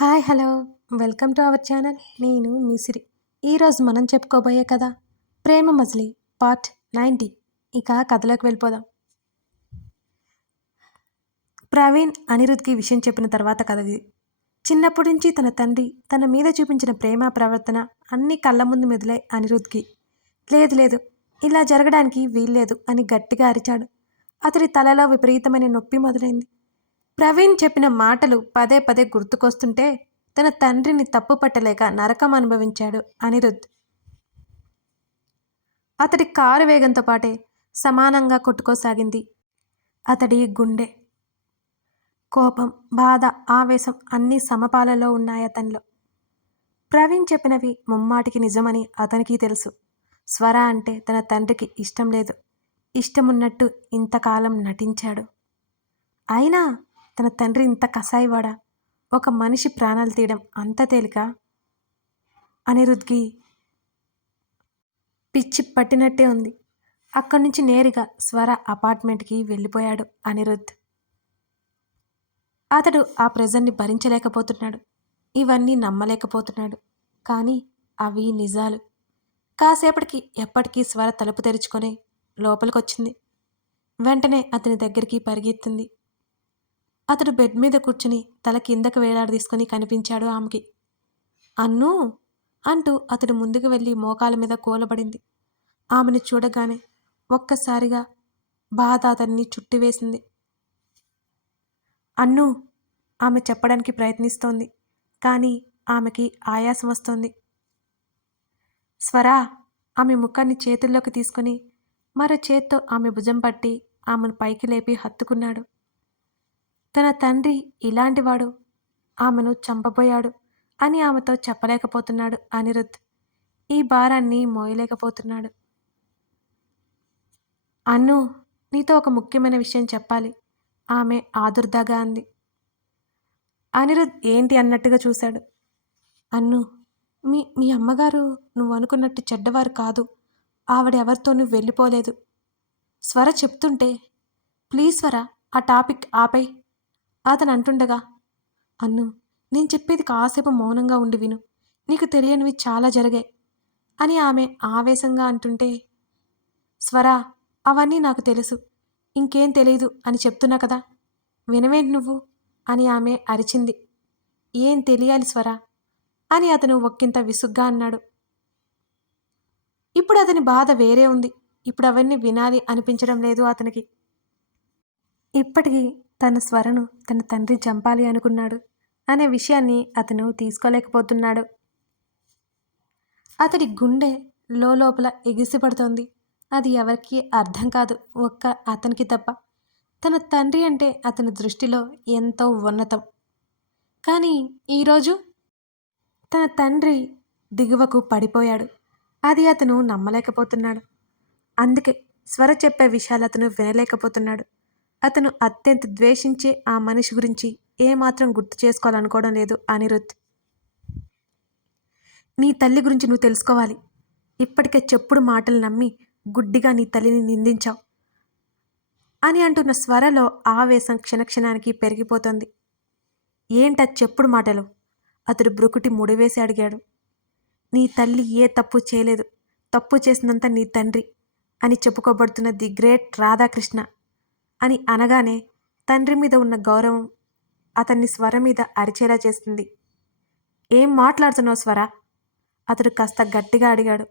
Hi hello. Welcome to our channel. నేను మిసిరి ఈరోజు మనం చెప్పుకోబోయే కథ ప్రేమ మజిలీ పార్ట్ నైంటీ. ఇక కథలోకి వెళ్ళిపోదాం. ప్రవీణ్ అనిరుద్ధ్కి విషయం చెప్పిన తర్వాత కథది చిన్నప్పటి నుంచి తన తండ్రి తన మీద చూపించిన ప్రేమ ప్రవర్తన అన్ని కళ్ళ ముందు మెదిలాయి అనిరుద్ధ్కి. లేదు లేదు. ఇలా జరగడానికి వీల్లేదు అని గట్టిగా అరిచాడు. అతడి తలలో విపరీతమైన నొప్పి మొదలైంది. ప్రవీణ్ చెప్పిన మాటలు పదే పదే గుర్తుకొస్తుంటే తన తండ్రిని తప్పు పట్టలేక నరకం అనుభవించాడు అనిరుద్. అతడి కారు వేగంతో పాటే సమానంగా కొట్టుకోసాగింది. అతడి గుండె. కోపం బాధ ఆవేశం అన్నీ సమపాలలో ఉన్నాయి అతనిలో. ప్రవీణ్ చెప్పినవి ముమ్మాటికి నిజమని అతనికి తెలుసు. స్వర అంటే తన తండ్రికి ఇష్టం లేదు. ఇష్టమున్నట్టు ఇంతకాలం నటించాడు. అయినా తన తండ్రి ఇంత కసాయివాడా? ఒక మనిషి ప్రాణాలు తీయడం అంత తేలిక? అనిరుద్ధ్కి పిచ్చి పట్టినట్టే ఉంది. అక్కడి నుంచి నేరుగా స్వర అపార్ట్మెంట్కి వెళ్ళిపోయాడు అనిరుద్ధ్ అతడు ఆ ప్రెజర్ని భరించలేకపోతున్నాడు. ఇవన్నీ నమ్మలేకపోతున్నాడు. కానీ అవి నిజాలు. కాసేపటికి ఎప్పటికీ స్వర తలుపు తెరుచుకొని లోపలికొచ్చింది. వెంటనే అతని దగ్గరికి పరిగెత్తింది. అతడు బెడ్ మీద కూర్చుని తల కిందకు వేలాడదీసుకొని కనిపించాడు ఆమెకి. అన్ను! అంటూ అతడు ముందుకు వెళ్ళి మోకాల మీద కూలబడింది. ఆమెను చూడగానే ఒక్కసారిగా బాధ అతన్ని చుట్టివేసింది అన్ను! ఆమె చెప్పడానికి ప్రయత్నిస్తోంది కానీ ఆమెకి ఆయాసం వస్తోంది. స్వరా! ఆమె ముఖాన్ని చేతుల్లోకి తీసుకుని మరో చేత్తో ఆమె భుజం పట్టి ఆమెను పైకి లేపి హత్తుకున్నాడు. తన తండ్రి ఇలాంటివాడు. ఆమెను చంపబోయాడు అని ఆమెతో చెప్పలేకపోతున్నాడు అనిరుద్ధ్. ఈ భారాన్ని మోయలేకపోతున్నాడు. అన్ను నీతో ఒక ముఖ్యమైన విషయం చెప్పాలి. ఆమె ఆదుర్దాగా అంది. అనిరుద్ ఏంటి అన్నట్టుగా చూశాడు. అన్ను మీ మీ అమ్మగారు నువ్వు అనుకున్నట్టు చెడ్డవారు కాదు. ఆవిడ ఎవరితోనూ వెళ్ళిపోలేదు. స్వర చెప్తుంటే ప్లీజ్ స్వర ఆ టాపిక్ ఆపై అతను అంటుండగా అన్ను నేను చెప్పేది కాసేపు మౌనంగా ఉండి విను. నీకు తెలియనివి చాలా జరిగాయి అని ఆమె ఆవేశంగా అంటుంటే స్వరా అవన్నీ నాకు తెలుసు. ఇంకేం తెలియదు అని చెప్తున్నా కదా. వినవేంటి నువ్వు? అని ఆమె అరిచింది. ఏం తెలియాలి స్వరా? అని అతను ఒక్కింత విసుగ్గా అన్నాడు. ఇప్పుడు అతని బాధ వేరే ఉంది. ఇప్పుడు అవన్నీ వినాలి అనిపించడం లేదు అతనికి. ఇప్పటికీ తన స్వరను తన తండ్రి చంపాలి అనుకున్నాడు అనే విషయాన్ని అతను తీసుకోలేకపోతున్నాడు. అతడి గుండె లోపల ఎగిసిపడుతోంది. అది ఎవరికీ అర్థం కాదు. ఒక్క అతనికి తప్ప. తన తండ్రి అంటే అతని దృష్టిలో ఎంతో ఉన్నతం. కానీ ఈరోజు తన తండ్రి దిగువకు పడిపోయాడు. అది అతను నమ్మలేకపోతున్నాడు. అందుకే స్వర చెప్పే విషయాలు అతను వినలేకపోతున్నాడు. అతను అత్యంత ద్వేషించే ఆ మనిషి గురించి ఏమాత్రం గుర్తు చేసుకోవాలనుకోవడం లేదు అనిరుద్ నీ తల్లి గురించి నువ్వు తెలుసుకోవాలి. ఇప్పటికే చెప్పుడు మాటలు నమ్మి గుడ్డిగా నీ తల్లిని నిందించావు అని అంటున్న స్వరలో ఆవేశం క్షణక్షణానికి పెరిగిపోతుంది. ఏంటా చెప్పుడు మాటలు? అతడు బ్రుకుటి ముడివేసి అడిగాడు. నీ తల్లి ఏ తప్పు చేయలేదు. తప్పు చేసినంత నీ తండ్రి అని చెప్పుకోబడుతున్న ది గ్రేట్ రాధాకృష్ణ అని అనగానే తండ్రి మీద ఉన్న గౌరవం అతన్ని స్వర మీద అరిచేలా చేస్తుంది. ఏం మాట్లాడుతున్నావు స్వర? అతడు కాస్త గట్టిగా అడిగాడు.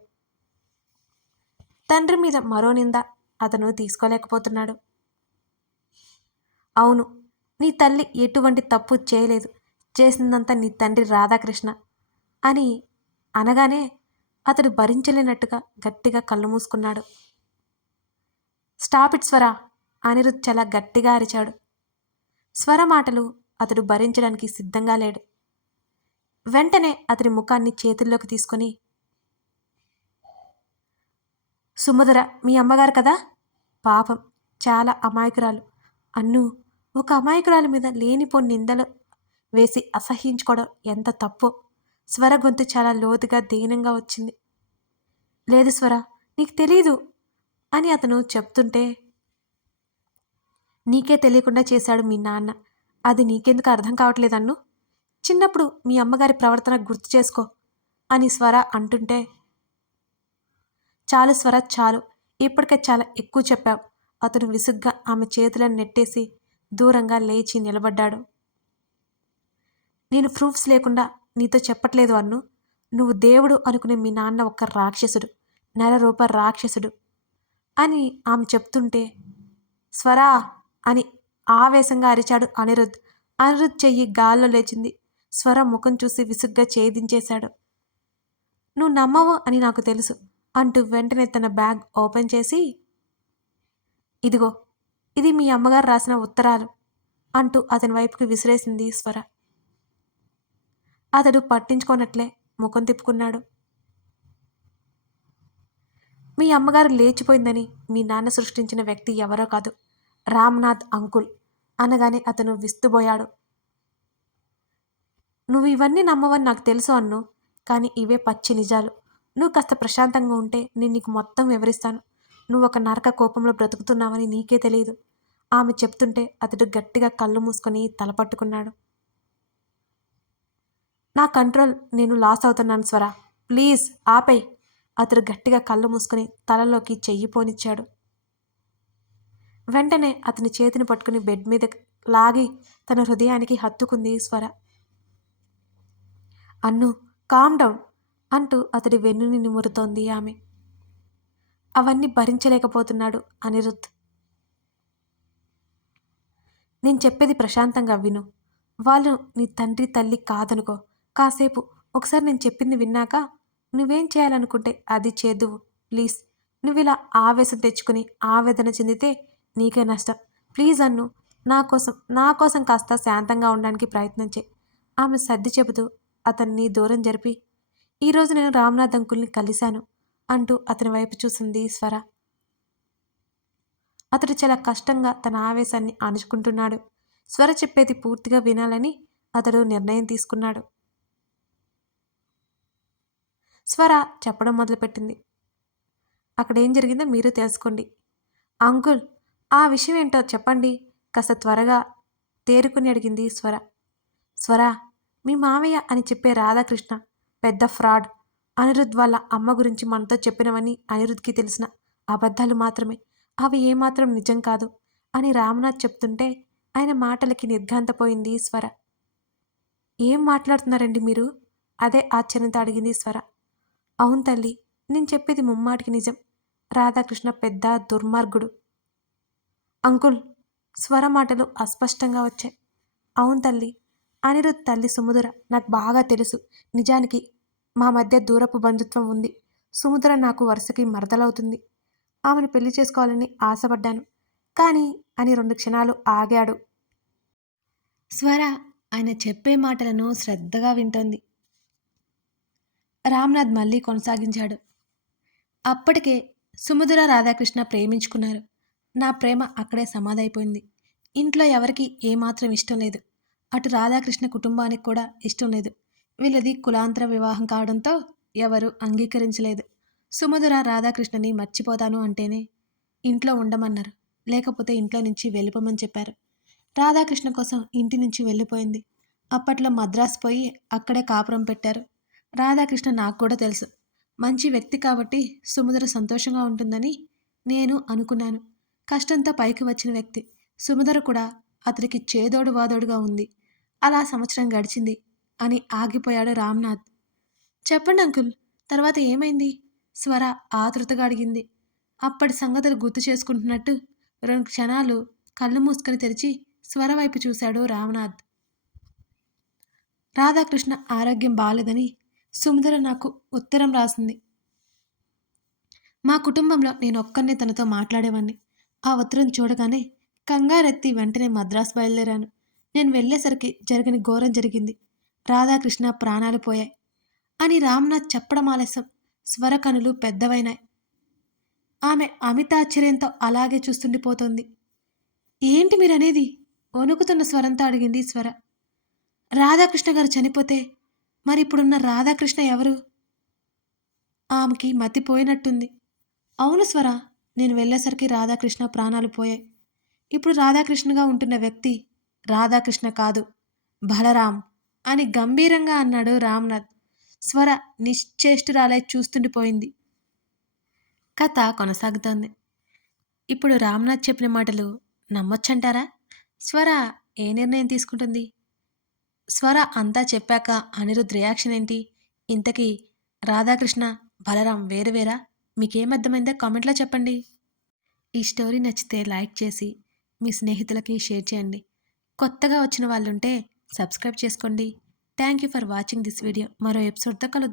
తండ్రి మీద మరో నింద అతను తీసుకోలేకపోతున్నాడు. అవును నీ తల్లి ఎటువంటి తప్పు చేయలేదు. చేసిందంతా నీ తండ్రి రాధాకృష్ణ అని అనగానే అతడు భరించలేనట్టుగా గట్టిగా కళ్ళు మూసుకున్నాడు. Stop it Swara. అనిరుద్ చాలా గట్టిగా అరిచాడు. స్వర మాటలు అతడు భరించడానికి సిద్ధంగా లేడు. వెంటనే అతడి ముఖాన్ని చేతుల్లోకి తీసుకొని సుమధుర మీ అమ్మగారు కదా? పాపం చాలా అమాయకురాలు. అన్ను ఒక అమాయకురాలు మీద లేనిపో నిందలు వేసి అసహించుకోవడం ఎంత తప్పు? స్వర గొంతు చాలా లోతుగా దీనంగా వచ్చింది. లేదు స్వర నీకు తెలీదు అని అతను చెప్తుంటే నీకే తెలియకుండా చేశాడు మీ నాన్న. అది నీకెందుకు అర్థం కావట్లేదన్ను చిన్నప్పుడు మీ అమ్మగారి ప్రవర్తన గుర్తు చేసుకో అని స్వర అంటుంటే చాలు స్వర చాలు. ఇప్పటికే చాలా ఎక్కువ చెప్పావు. అతను విసుగ్గా ఆమె చేతులను నెట్టేసి దూరంగా లేచి నిలబడ్డాడు. నేను ప్రూఫ్స్ లేకుండా నీతో చెప్పట్లేదు అన్ను. నువ్వు దేవుడు అనుకునే మీ నాన్న ఒక రాక్షసుడు నరరూప రాక్షసుడు అని ఆమె చెప్తుంటే స్వరా అని ఆవేశంగా అరిచాడు అనిరుద్ధ్ అనిరుద్ధ్ చెయ్యి గాల్లో లేచింది. స్వర ముఖం చూసి విసుగ్గా ఛేదించేశాడు. నువ్వు నమ్మవు అని నాకు తెలుసు అంటూ వెంటనే తన బ్యాగ్ ఓపెన్ చేసి ఇదిగో ఇది మీ అమ్మగారు రాసిన ఉత్తరాలు అంటూ అతని వైపుకి విసిరేసింది స్వర. అతడు పట్టించుకోనట్లే ముఖం తిప్పుకున్నాడు. మీ అమ్మగారు లేచిపోయిందని మీ నాన్న సృష్టించిన వ్యక్తి ఎవరో కాదు రామ్నాథ్ అంకుల్ అనగానే అతను విస్తుబోయాడు. నువ్వు ఇవన్నీ నమ్మవని నాకు తెలుసు అన్ను కానీ ఇవే పచ్చి నిజాలు. నువ్వు కాస్త ప్రశాంతంగా ఉంటే నేను నీకు మొత్తం వివరిస్తాను. నువ్వు ఒక నరక కోపంలో బ్రతుకుతున్నావని నీకే తెలియదు. ఆమె చెప్తుంటే అతడు గట్టిగా కళ్ళు మూసుకొని తలపట్టుకున్నాడు నా కంట్రోల్ నేను లాస్ అవుతున్నాను స్వర. ప్లీజ్ ఆపై అతడు గట్టిగా కళ్ళు మూసుకొని తలలోకి చెయ్యి పోనిచ్చాడు. వెంటనే అతని చేతిని పట్టుకుని బెడ్ మీద లాగి తన హృదయానికి హత్తుకుంది స్వర. అన్ను కామ్ డౌన్ అంటూ అతడి వెన్నుని నిమురుతోంది ఆమె. అవన్నీ భరించలేకపోతున్నాడు అనిరుద్ నేను చెప్పేది ప్రశాంతంగా విను. వాళ్ళు నీ తండ్రి తల్లి కాదనుకో. కాసేపు ఒకసారి నేను చెప్పింది విన్నాక నువ్వేం చేయాలనుకుంటే అది చేదువు. ప్లీజ్ నువ్వు ఇలా ఆవేశం తెచ్చుకుని ఆవేదన చెందితే నీకే నష్టం. ప్లీజ్ అన్ను నా కోసం నా కోసం కాస్త శాంతంగా ఉండడానికి ప్రయత్నం చేయి. ఆమె సర్ది చెబుతూ అతన్ని దూరం జరిపి ఈరోజు నేను రామ్నాథ్ అంకుల్ని కలిశాను అంటూ అతని వైపు చూసింది స్వర. అతడు చాలా కష్టంగా తన ఆవేశాన్ని అణుచుకుంటున్నాడు స్వర చెప్పేది పూర్తిగా వినాలని అతడు నిర్ణయం తీసుకున్నాడు. స్వర చెప్పడం మొదలుపెట్టింది. అక్కడ ఏం జరిగిందో మీరు తెలుసుకోండి. అంకుల్ ఆ విషయం ఏంటో చెప్పండి. కాస్త త్వరగా తేరుకుని అడిగింది స్వర. స్వర మీ మావయ్య అని చెప్పే రాధాకృష్ణ పెద్ద ఫ్రాడ్. అనిరుద్ వాళ్ళ అమ్మ గురించి మనతో చెప్పినవని అనిరుద్కి తెలిసిన అబద్ధాలు మాత్రమే. అవి ఏమాత్రం నిజం కాదు అని రామ్నాథ్ చెప్తుంటే ఆయన మాటలకి నిర్ఘాంతపోయింది స్వర. ఏం మాట్లాడుతున్నారండి మీరు? అదే ఆశ్చర్యంతో అడిగింది స్వర. అవును తల్లి నేను చెప్పేది ముమ్మాటికి నిజం. రాధాకృష్ణ పెద్ద దుర్మార్గుడు. అంకుల్ స్వర మాటలు అస్పష్టంగా వచ్చాయి. అవును తల్లి అనిరుద్ తల్లి సుముదుర నాకు బాగా తెలుసు. నిజానికి మా మధ్య దూరపు బంధుత్వం ఉంది. సుముద్ర నాకు వరుసకి మరదలవుతుంది. ఆమెను పెళ్ళి చేసుకోవాలని ఆశపడ్డాను. కానీ అని రెండు క్షణాలు ఆగాడు. స్వర ఆయన చెప్పే మాటలను శ్రద్ధగా వింటోంది. రామ్నాథ్ మళ్ళీ కొనసాగించాడు. అప్పటికే సుముద్ర రాధాకృష్ణ ప్రేమించుకున్నారు. నా ప్రేమ అక్కడే సమాధైపోయింది. ఇంట్లో ఎవరికి ఏమాత్రం ఇష్టం లేదు. అటు రాధాకృష్ణ కుటుంబానికి కూడా ఇష్టం లేదు. వీళ్ళది కులాంతర వివాహం కావడంతో ఎవరు అంగీకరించలేదు. సుమధుర రాధాకృష్ణని మర్చిపోతాను అంటేనే ఇంట్లో ఉండమన్నారు. లేకపోతే ఇంట్లో నుంచి వెళ్ళిపోమని చెప్పారు. రాధాకృష్ణ కోసం ఇంటి నుంచి వెళ్ళిపోయింది. అప్పట్లో మద్రాసు పోయి అక్కడే కాపురం పెట్టారు. రాధాకృష్ణ నాకు కూడా తెలుసు. మంచి వ్యక్తి కాబట్టి సుమధుర సంతోషంగా ఉంటుందని నేను అనుకున్నాను. కష్టంతో పైకి వచ్చిన వ్యక్తి. సుమధర కూడా అతనికి చేదోడు వాదోడుగా ఉంది. అలా సంవత్సరం గడిచింది అని ఆగిపోయాడు రామ్నాథ్. చెప్పండి అంకుల్ తర్వాత ఏమైంది? స్వర ఆతృతగా అడిగింది. అప్పటి సంగతులు గుర్తు చేసుకుంటున్నట్టు రెండు క్షణాలు కళ్ళు మూసుకొని తెరిచి స్వర వైపు చూశాడు రామనాథ్. రాధాకృష్ణ ఆరోగ్యం బాలేదని సుమధర నాకు ఉత్తరం రాసింది. మా కుటుంబంలో నేను ఒక్కరిని తనతో మాట్లాడేవాడిని ఆ ఉత్తరం చూడగానే కంగారెత్తి వెంటనే మద్రాసు బయలుదేరాను. నేను వెళ్ళేసరికి జరిగిన ఘోరం జరిగింది. రాధాకృష్ణ ప్రాణాలు పోయాయి అని రామ్నాథ్ చెప్పడం ఆలస్యం. స్వరకనులు పెద్దవైనాయి. ఆమె అమితాశ్చర్యంతో అలాగే చూస్తుండిపోతోంది. ఏంటి మీరనేది? వణుకుతున్న స్వరంతో అడిగింది స్వర. రాధాకృష్ణ గారు చనిపోతే మరి ఇప్పుడున్న రాధాకృష్ణ ఎవరు? ఆమెకి మతిపోయినట్టుంది అవును స్వర. నేను వెళ్ళేసరికి రాధాకృష్ణ ప్రాణాలు పోయాయి. ఇప్పుడు రాధాకృష్ణగా ఉంటున్న వ్యక్తి రాధాకృష్ణ కాదు. బలరాం అని గంభీరంగా అన్నాడు రామ్నాథ్. స్వర నిశ్చేష్టురాలై చూస్తుండిపోయింది. కథ కొనసాగుతోంది. ఇప్పుడు రామ్నాథ్ చెప్పిన మాటలు నమ్మొచ్చంటారా? స్వర ఏ నిర్ణయం తీసుకుంటుంది? స్వర అంతా చెప్పాక అనిరుద్ రియాక్షన్ ఏంటి ఇంతకీ రాధాకృష్ణ బలరాం వేరు వేరా? మీకేం అర్థమైందో కామెంట్లో చెప్పండి. ఈ స్టోరీ నచ్చితే లైక్ చేసి మీ స్నేహితులకి షేర్ చేయండి. కొత్తగా వచ్చిన వాళ్ళు ఉంటే సబ్స్క్రైబ్ చేసుకోండి. Thank you for watching this video. మరో ఎపిసోడ్తో కలుద్దాం.